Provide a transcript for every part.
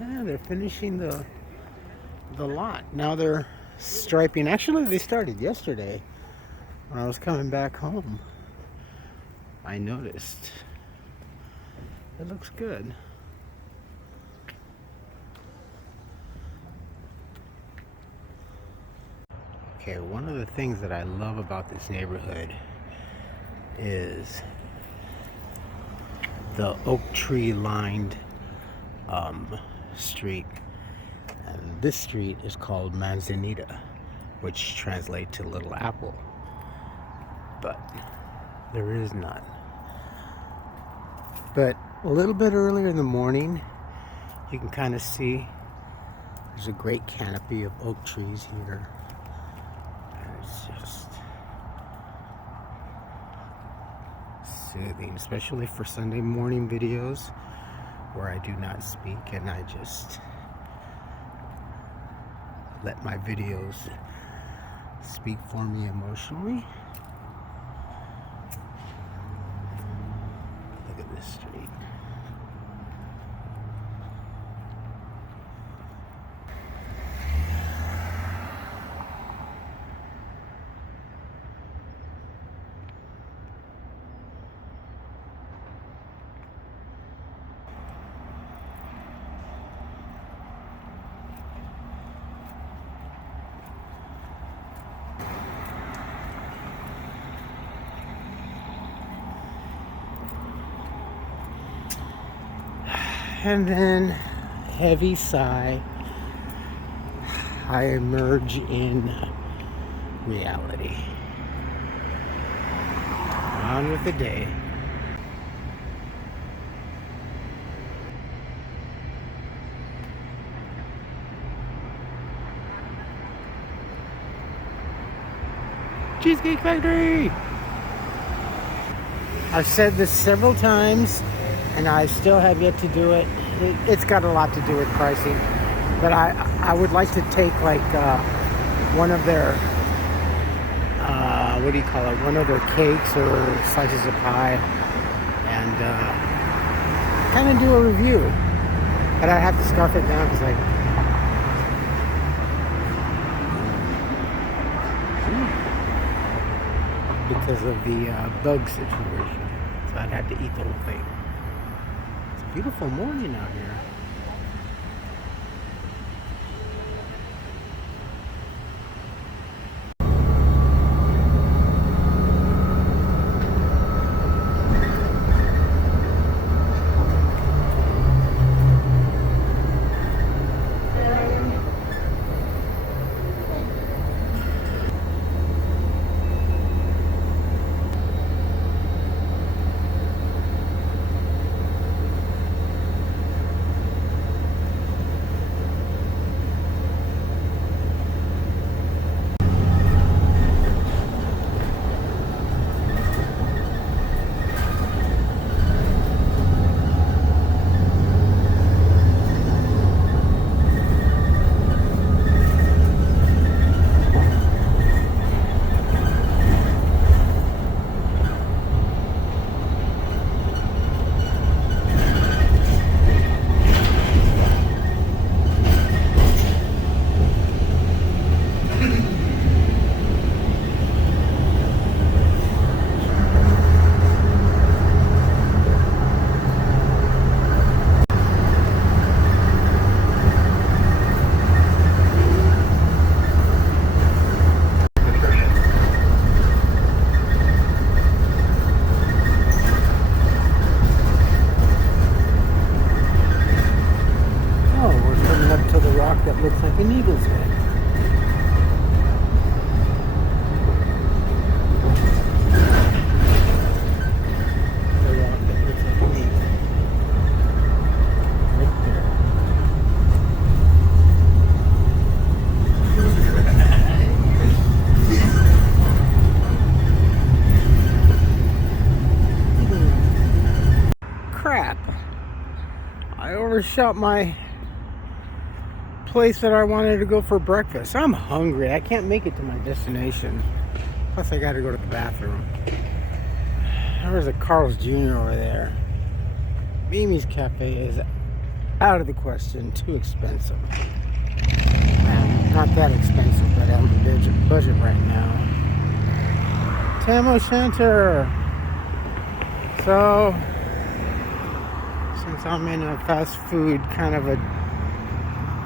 Yeah, they're finishing the lot. Now they're striping. Actually, they started yesterday when I was coming back home. I noticed. It looks good. Okay, one of the things that I love about this neighborhood is the oak tree lined street. And this street is called Manzanita, which translates to Little Apple. But there is none. But a little bit earlier in the morning, you can kind of see there's a great canopy of oak trees here. And it's just soothing, especially for Sunday morning videos where I do not speak and I just let my videos speak for me emotionally. Look at this street. And then, heavy sigh, I emerge in reality. On with the day. Cheesecake Factory! I've said this several times, and I still have yet to do it. It's got a lot to do with pricing, but I would like to take like one of their what do you call it? One of their cakes or slices of pie, and kind of do a review. But I have to scarf it down because of the bug situation. So I'd have to eat the whole thing. It's a beautiful morning out here. That looks like an eagle's head. The rock that looks like an eagle. Right there. Crap. I overshot my place that I wanted to go for breakfast. I'm hungry. I can't make it to my destination. Plus I gotta go to the bathroom. There was a Carl's Jr. over there. Mimi's Cafe is Out of the question. Too expensive. Not that expensive, but on the budget right now. Tamo Center. So, since I'm in a fast food kind of a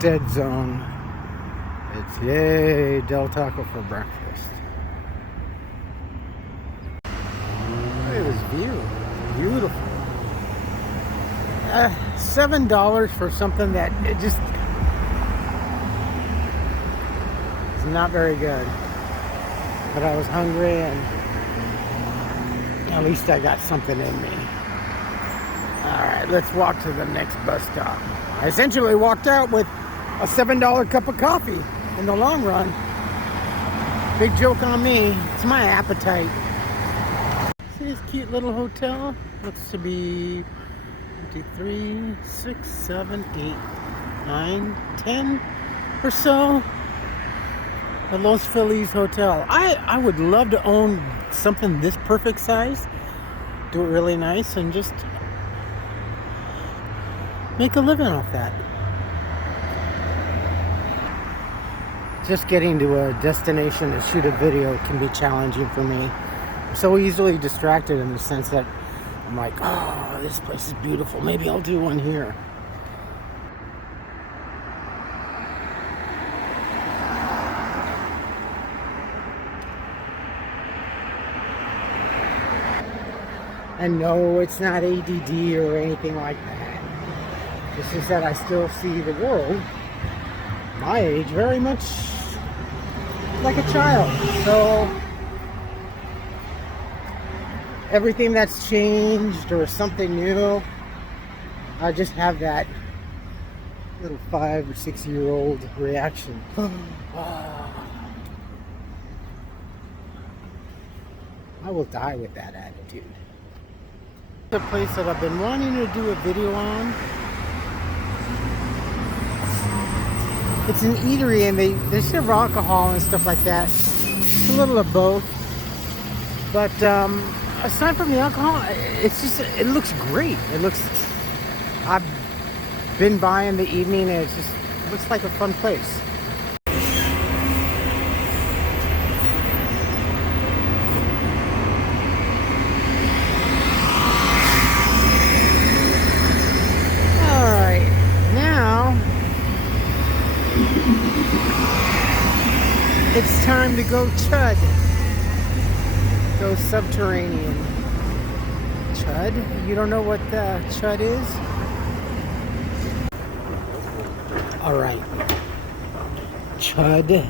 dead zone, it's yay Del Taco for breakfast. Look at this view. Beautiful. $7 for something that it just is not very good. But I was hungry and at least I got something in me. Alright, let's walk to the next bus stop. I essentially walked out with a $7 cup of coffee in the long run. Big joke on me. It's my appetite. See this cute little hotel? Looks to be 3, 6, 7, 8, 9, 10 or so. The Los Feliz Hotel. I would love to own something this perfect size. Do it really nice and just make a living off that. Just getting to a destination to shoot a video can be challenging for me. I'm so easily distracted in the sense that I'm like, oh, this place is beautiful. Maybe I'll do one here. And no, it's not ADD or anything like that. It's just that I still see the world, my age, very much like a child. So everything that's changed or something new, I just have that little 5 or 6 year old reaction. I will die with that attitude. The place that I've been wanting to do a video on. It's an eatery and they serve alcohol and stuff like that. It's a little of both. But aside from the alcohol, it looks great. I've been by in the evening and it looks like a fun place. It's time to go chud. Go subterranean. Chud? You don't know what chud is? Alright. Chud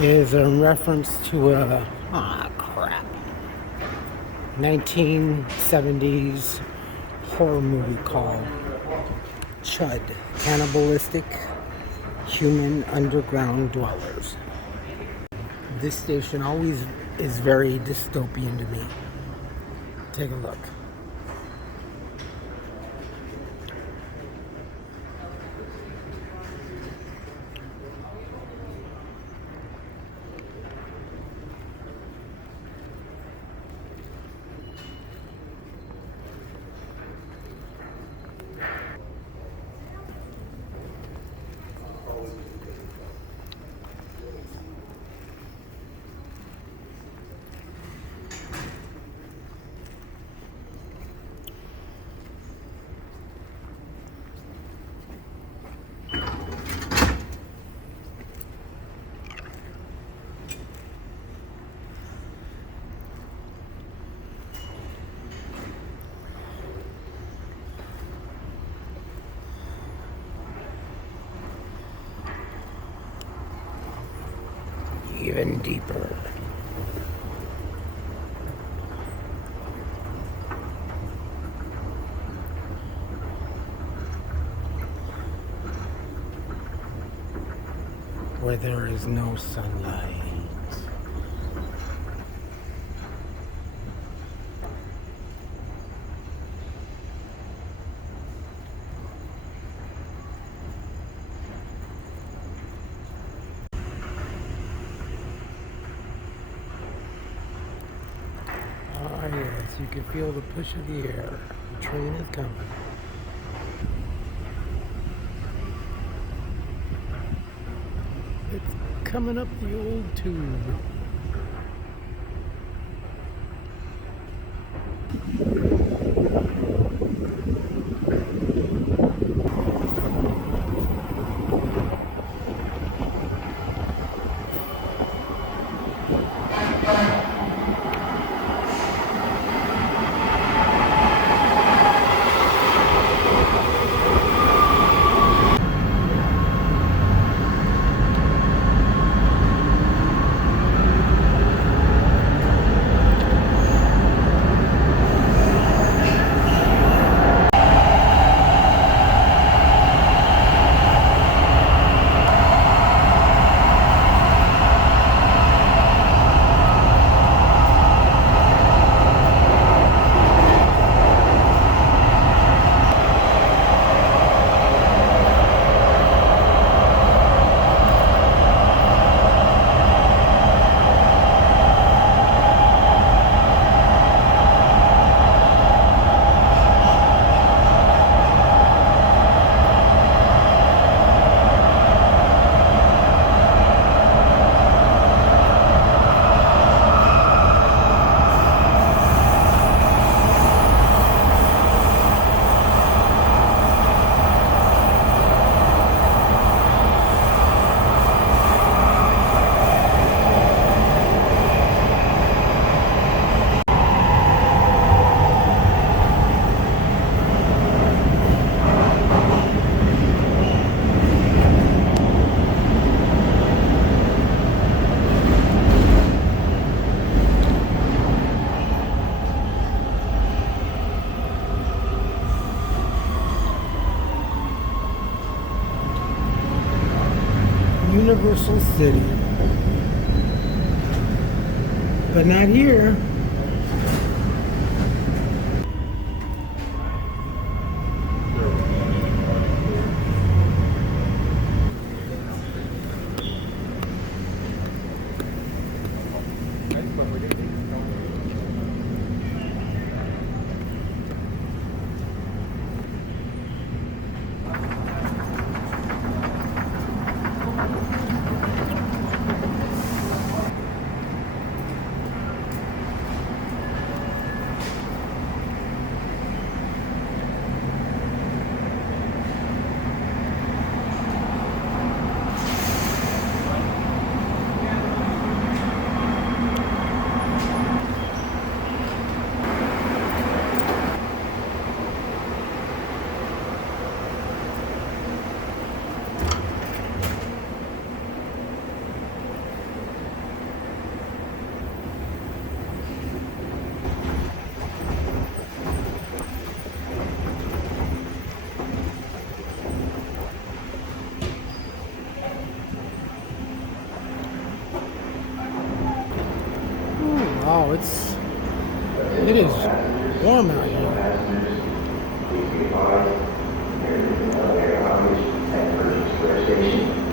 is a reference to a 1970s horror movie called Chud. Cannibalistic human underground dwellers. This station always is very dystopian to me. Take a look. Even deeper. Where there is no sunlight. Yes, you can feel the push of the air. The train is coming. coming up the old tube. Universal City, but not here. Oh, it is warm out here.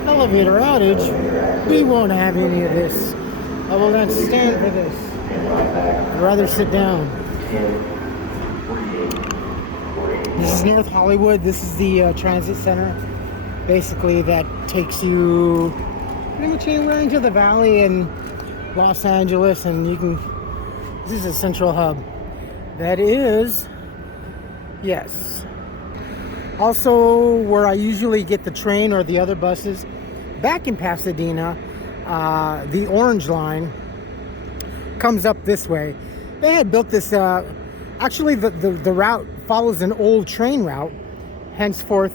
Elevator outage? We won't have any of this. I will not stand for this. I'd rather sit down. This is North Hollywood. This is the transit center. Basically, that takes you pretty much anywhere into the valley and Los Angeles, and you can. This is a central hub. That is, yes. Also, where I usually get the train or the other buses, back in Pasadena, the Orange Line comes up this way. They had built this. Actually, the route follows an old train route, henceforth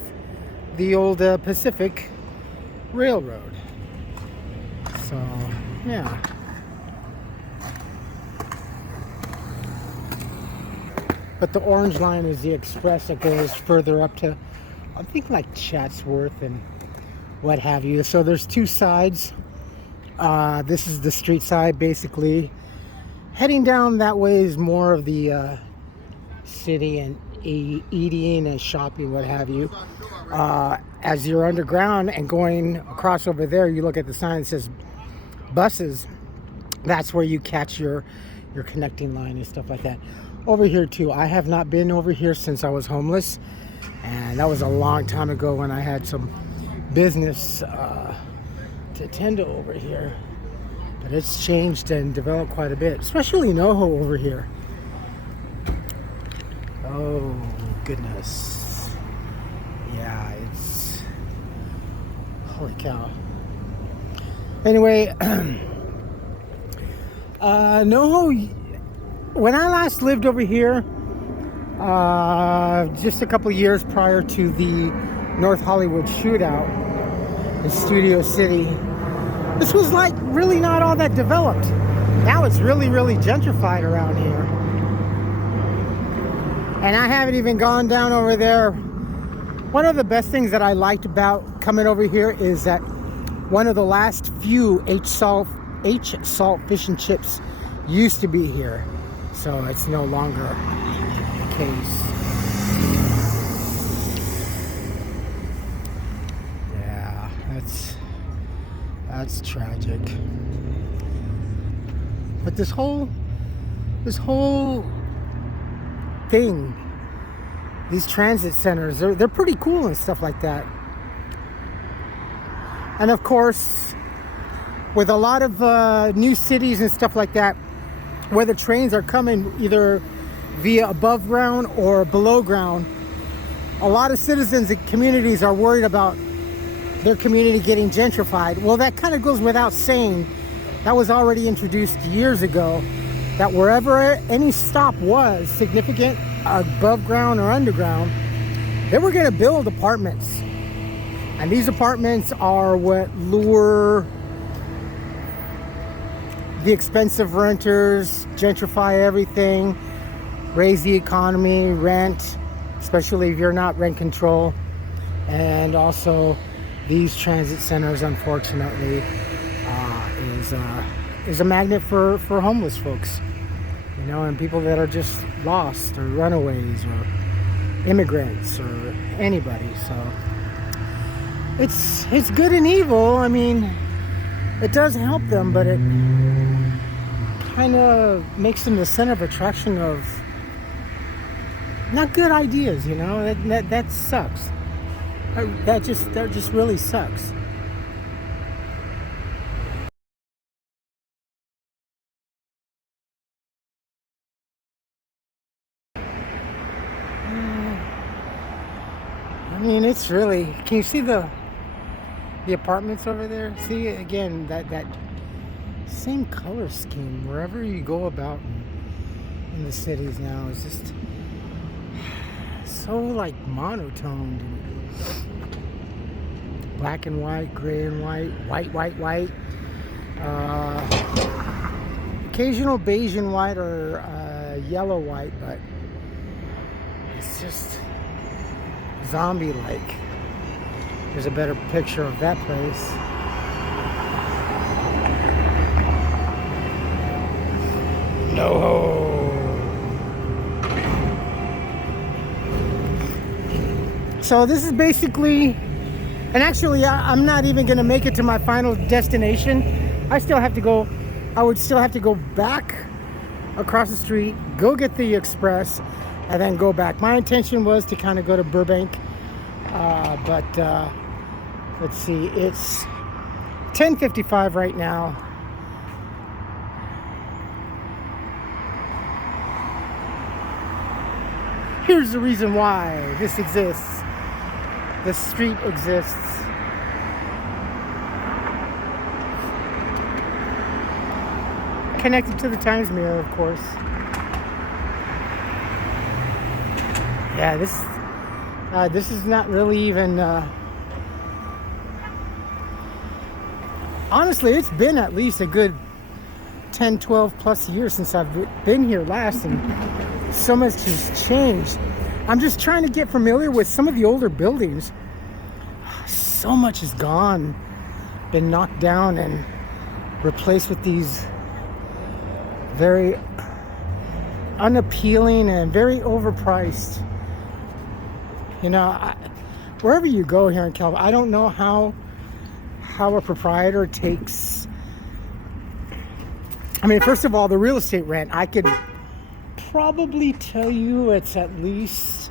the old Pacific Railroad. So, yeah. But the Orange Line is the express that goes further up to, I think, like Chatsworth and what have you. So there's two sides. This is the street side, basically. Heading down that way is more of the city and eating and shopping, what have you. As you're underground and going across over there, you look at the sign that says buses. That's where you catch your connecting line and stuff like that. Over here too, I have not been over here since I was homeless, and that was a long time ago when I had some business to Tendo over here, but it's changed and developed quite a bit, especially NoHo over here. Oh goodness, yeah, it's holy cow. Anyway, NoHo, when I last lived over here, just a couple years prior to the North Hollywood shootout in Studio City, this was like really not all that developed. Now it's really gentrified around here. And I haven't even gone down over there. One of the best things that I liked about coming over here is that one of the last few H-Salt fish and chips used to be here. So it's no longer the case. Yeah, that's tragic. But this whole thing, these transit centers, they're pretty cool and stuff like that. And of course, with a lot of new cities and stuff like that, where the trains are coming either via above ground or below ground, a lot of citizens and communities are worried about their community getting gentrified. Well, that kind of goes without saying. That was already introduced years ago, that wherever any stop was significant, above ground or underground, they were going to build apartments. And these apartments are what lure the expensive renters, gentrify everything, raise the economy, rent, especially if you're not rent control. And also these transit centers, unfortunately, is a magnet for homeless folks, you know, and people that are just lost or runaways or immigrants or anybody. So it's good and evil. I mean, it does help them, but it kind of makes them the center of attraction of not good ideas, you know. That sucks. That just really sucks. I mean, it's really, can you see the apartments over there? See, again, that same color scheme wherever you go about in the cities now is just so like monotoned, black and white, gray and white, occasional beige and white or yellow white, but it's just zombie-like. There's a better picture of that place. No. So this is basically, and actually I'm not even gonna make it to my final destination. I would still have to go back across the street, go get the express, and then go back. My intention was to kind of go to Burbank, but let's see, it's 10:55 right now. Here's the reason why this exists. The street exists. Connected to the Times Mirror, of course. Yeah, this is not really even honestly, it's been at least a good 10, 12 plus years since I've been here last, and so much has changed. I'm just trying to get familiar with some of the older buildings. So much is gone, been knocked down and replaced with these very unappealing and very overpriced. You know, wherever you go here in California, I don't know how a proprietor takes. I mean, first of all, the real estate rent, I could probably tell you it's at least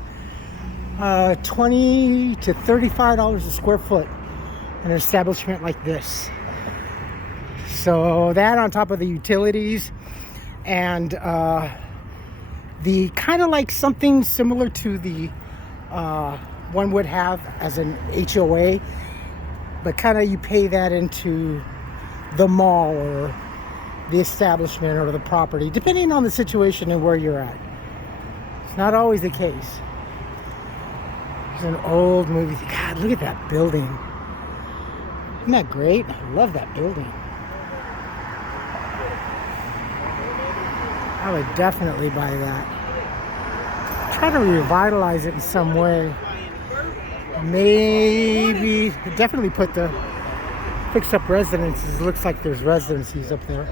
$20 to $35 a square foot in an establishment like this. So that on top of the utilities and the kind of like something similar to the one would have as an HOA, but kind of you pay that into the mall or the establishment or the property, depending on the situation and where you're at. It's not always the case. It's an old movie. God, look at that building. Isn't that great? I love that building. I would definitely buy that. Try to revitalize it in some way. Maybe definitely put the fix up residences. It looks like there's residencies up there.